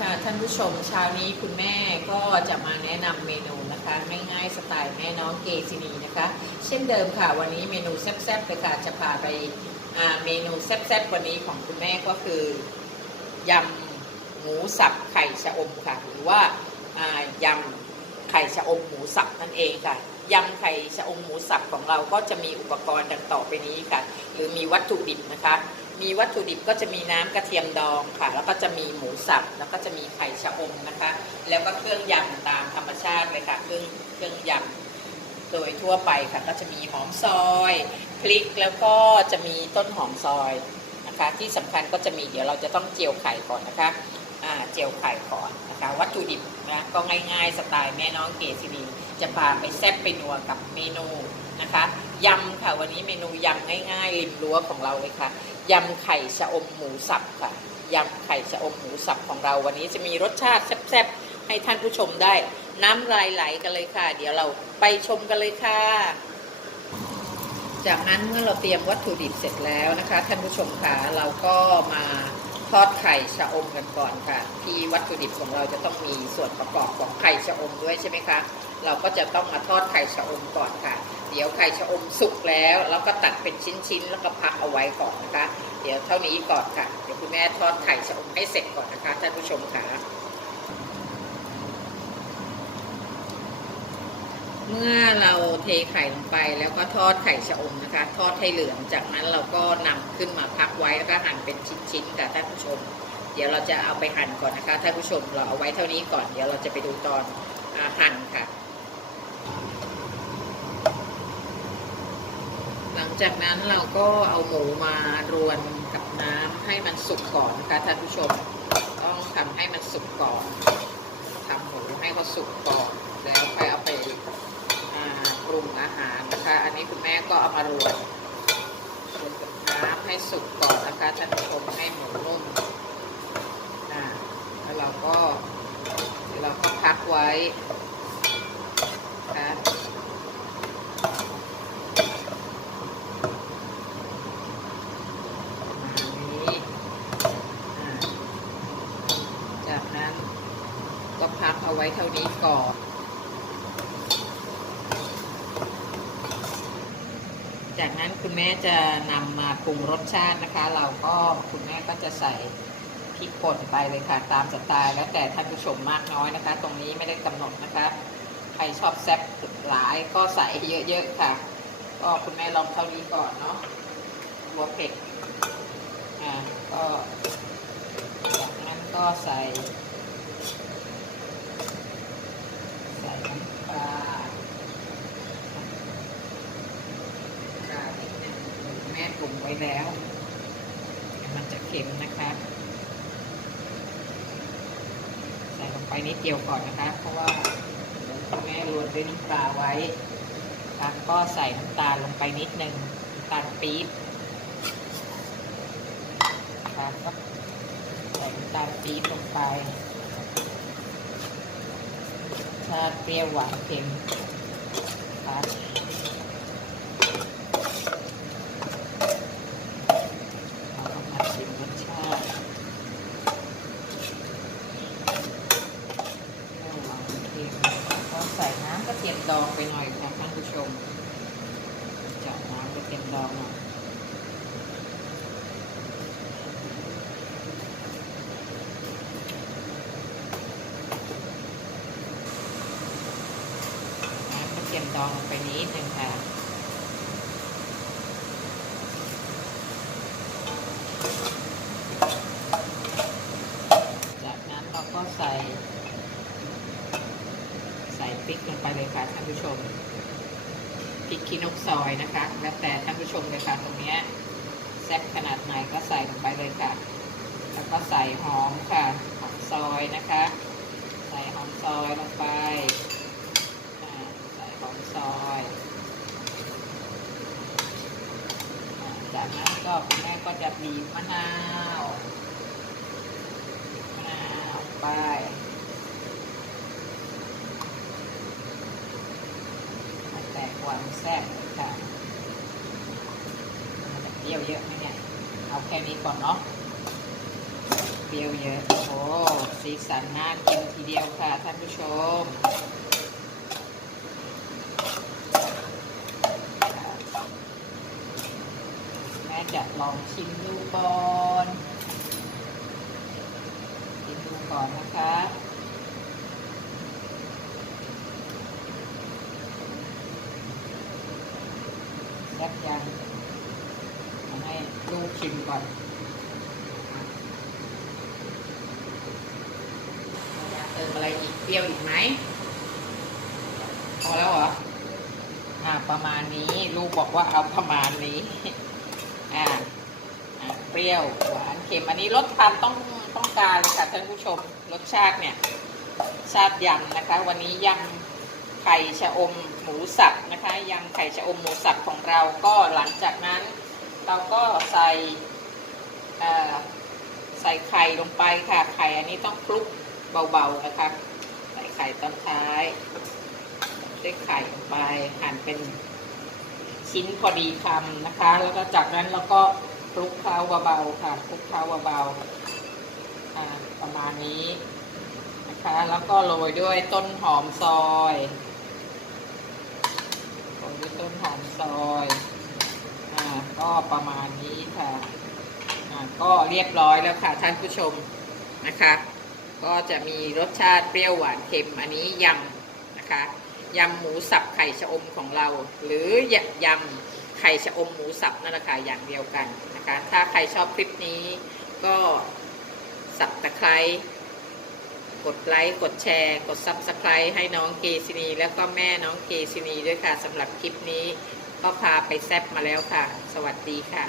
ค่ะท่านผู้ชมเช้านี้คุณแม่ก็จะมาแนะนำเมนูนะคะ ง่ายๆสไตล์แม่น้องเกซินีนะคะ เช่นเดิมค่ะ วันนี้เมนูแซ่บๆเลยค่ะจะพาไปเมนูแซ่บๆวันนี้ของคุณแม่ก็คือยำหมูสับไข่ชะอมค่ะ หรือว่ายำไข่ชะอมหมูสับนั่นเองค่ะยำไข่ชะอมหมูสับของเราก็จะมีอุปกรณ์ดังต่อไปนี้ค่ะ หรือมีวัตถุดิบนะคะ มีวัตถุดิบก็จะมีน้ำกระเทียมดองค่ะ แล้วก็จะมีหมูสับ แล้วก็จะมีไข่ชะอมนะคะ แล้วก็เครื่องยำตามธรรมชาติเลยค่ะเครื่องเครื่องยำโดยทั่วไปค่ะ ก็จะมีหอมซอยพริกแล้วก็จะมีต้นหอมซอยนะคะ ที่สำคัญก็จะมีเดี๋ยวเราจะต้องเจียวไข่ก่อนนะคะเจียวไข่ก่อนนะคะ วัตถุดิบนะก็ง่ายๆสไตล์แม่น้องเกศิรี จะพาไปแซ่บไปนัวกับเมนูนะคะยำค่ะวันนี้เมนูยำง่ายๆริมรั้วของเราเลยค่ะยำไข่ชะอมหมูสับค่ะยำไข่ชะอมหมูสับของเราวันนี้จะมีรสชาติแซ่บๆให้ท่านผู้ชมได้ น้ำลายไหลกันเลยค่ะ เดี๋ยวเราไปชมกันเลยค่ะ จากนั้นเมื่อเราเตรียมวัตถุดิบเสร็จแล้วนะคะ ท่านผู้ชมค่ะเราก็มา ทอดไข่ชะอมกันก่อนค่ะ ที่วัตถุดิบของเราจะต้องมีส่วนประกอบของไข่ชะอมด้วยใช่ไหมคะ เราก็จะต้องมาทอดไข่ชะอมก่อนค่ะ เดี๋ยวไข่ชะอมสุกแล้ว แล้วก็ตัดเป็นชิ้นๆ แล้วก็พักเอาไว้ก่อนนะคะ เดี๋ยวเท่านี้ก่อนค่ะ เดี๋ยวคุณแม่ทอดไข่ชะอมให้เสร็จก่อนนะคะท่านผู้ชมค่ะ เมื่อเราเทไข่ลงไปแล้วก็ทอดไข่ชะอมนะคะ ทอดให้เหลืองจากนั้นเราก็นำขึ้นมาพักไว้แล้วก็หั่นเป็นชิ้นๆค่ะท่านผู้ชม เดี๋ยวเราจะเอาไปหั่นก่อนนะคะท่านผู้ชมเราเอาไว้เท่านี้ก่อนเดี๋ยวเราจะไปดูตอนอหั่นค่ะ หลังจากนั้นเราก็เอาหมูมารวนกับน้ำให้มันสุกก่อนนะคะท่านผู้ชมต้องทำให้มันสุกก่อนทำหมูให้เขาสุกก่อนแล้วค่อยเอาไปอ่าปรุงอาหาร นี้คุณแม่ก็เอามารวนรวนกับน้ำให้สุกก่อนนะคะท่านผู้ชมให้หมูนุ่มอ่าแล้วเราก็เดี๋ยวเราก็พักไว้นะคะนี้อ่าจากนั้นก็พักเอาไว้เท่านี้ก่อน จากนั้นคุณแม่จะนำมาปรุงรสชาตินะคะ เราก็คุณแม่ก็จะใส่พริกป่นไปเลยค่ะ ตามสไตล์แล้วแต่ท่านผู้ชมมากน้อยนะคะ ตรงนี้ไม่ได้กำหนดนะคะ ใครชอบแซ่บหลายก็ใส่เยอะๆค่ะ ก็คุณแม่ลองเท่านี้ก่อนเนาะหัวเผ็ดอ่าก็จากนั้นก็ใส่ ใส่น้ำปลาปลานิดนึงแม่ ปรุงไว้แล้ว มันจะเค็มนะคะใส่ลงไปนิดเดียวก่อนนะคะเพราะว่าคุณแม่รวนด้วยน้ำปลาไว้แล้วก็ใส่น้ำตาลลงไปนิดนึงน้ำตาลปี๊บคะก็ใส่น้ำตาลปี๊บลงไปชาเปรี้ยวหวานเค็มคะเราก็มาชิมรสชาติเปรี้ยวหวานเค็มแล้วก็ใส่น้ำ กระเทียมดองไปหน่อยค่ะท่านผู้ชมจากน้ำกระเทียมดองหน่อยน้ำกระเทียมดองลงไปนิดนึงค่ะ จากนั้นเราก็ใส่ ใส่ พริกลงไปเลยค่ะท่านผู้ชมพริกขี้นกซอยนะคะ แล้วแต่ท่านผู้ชมเลยค่ะตรงเนี้ยแซ่บขนาดไหนก็ใส่ลงไปเลยค่ะ แล้วก็ใส่หอมค่ะหอมซอยนะคะ ใส่หอมซอยลงไปใส่หอมซอยอจากนั้นก็คุณแม่ก็จะบีบมะนาวมะนาวไปให้แตก ความแซ่บค่ะมันจะเปรี้ยวเยอะไหมเนี่ย เอาแค่นี้ก่อนเนาะ เปรี้ยวเยอะ โอ้สีสันน่ากินทีเดียวค่ะท่านผู้ชมแม่จะลองชิมดูก่อน ชิมดูก่อนนะคะ ยับยั้งเอาให้ลูกชิมก่อนอยากเติมอะไรอีกเปรี้ยวอีกไหมพอแล้วเหรออ่าประมาณนี้ลูกบอกว่าเอาประมาณนี้อ่าอ่าเปรี้ยวหวานเค็มอันนี้รสความต้องต้องการเลยค่ะท่านผู้ชมรสชาติเนี่ยชาติยำนะคะ วันนี้ยำ ไข่ชะอมหมูสับนะคะยำไข่ชะอมหมูสับของเราก็หลังจากนั้น เราก็ใส่ใส่ไข่ลงไปค่ะ ไข่อันนี้ต้องคลุกเบาๆนะคะ ใส่ไข่ตอนท้ายด้วยไข่ลงไปหั่นเป็นชิ้นพอดีคำนะคะ แล้วก็จากนั้นเราก็คลุกเคล้าเบาๆค่ะคลุกเคล้าเบาๆประมาณนี้นะคะ แล้วก็โรยด้วยต้นหอมซอยโรยด้วยต้นห อมซอยอ่าก็ประมาณนี้ค่ะอ่าก็เรียบร้อยแล้วค่ะท่านผู้ชมนะคะ ก็จะมีรสชาติเปรี้ยวหวานเค็มอันนี้ยำนะคะยำหมูสับไข่ชะอมของเรา หรือยำไข่ชะอมหมูสับนั่นแหละค่ะอย่างเดียวกันนะคะ ถ้าใครชอบคลิปนี้ก็สับตะไคร้กดไลค์กดแชร์ กด Subscribe ให้น้องเกซินี แล้วก็แม่น้องเกซินีด้วยค่ะสำหรับคลิปนี้ ก็พาไปแซบมาแล้วค่ะ สวัสดีค่ะ